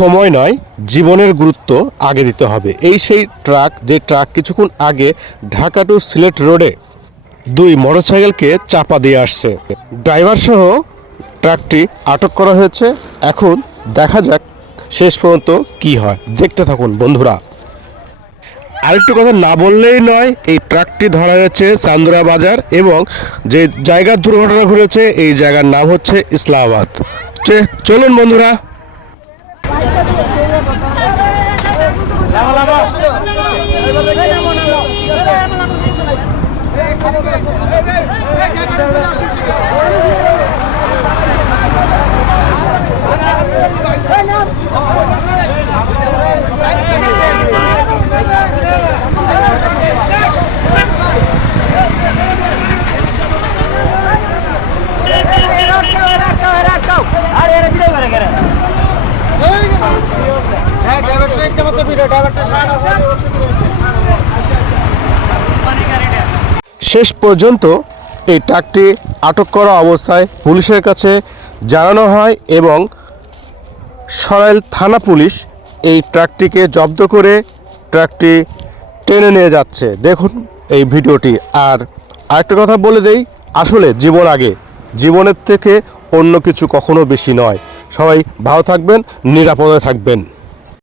সময় নয়, জীবনের গুরুত্ব আগে দিতে হবে। এই সেই ট্রাক, যে ট্রাক কিছুক্ষণ আগে ঢাকা টু সিলেট রোডে দুই মোটরসাইকেলকে চাপা দিয়ে আসছে। ড্রাইভার সহ ট্রাকটি আটক করা হয়েছে। এখন দেখা যাক শেষ পর্যন্ত কি হয়, দেখতে থাকুন বন্ধুরা। আরেকটু কথা না বললেই নয়, এই ট্রাকটি ধরা হয়েছে চান্দুরা বাজার এবং যে জায়গার দুর্ঘটনা ঘটেছে এই জায়গার নাম হচ্ছে ইসলামাবাদ। চলুন বন্ধুরা। শেষ পর্যন্ত এই ট্রাকটি আটক করা অবস্থায় পুলিশের কাছে জানানো হয় এবং সরাইল থানা পুলিশ এই ট্রাকটিকে জব্দ করে ট্রাকটি টেনে নিয়ে যাচ্ছে। দেখুন এই ভিডিওটি। আর আরেকটা কথা বলে দেই, আসলে জীবন আগে, জীবনের থেকে অন্য কিছু কখনো বেশি নয়। সবাই ভালো থাকবেন, নিরাপদে থাকবেন।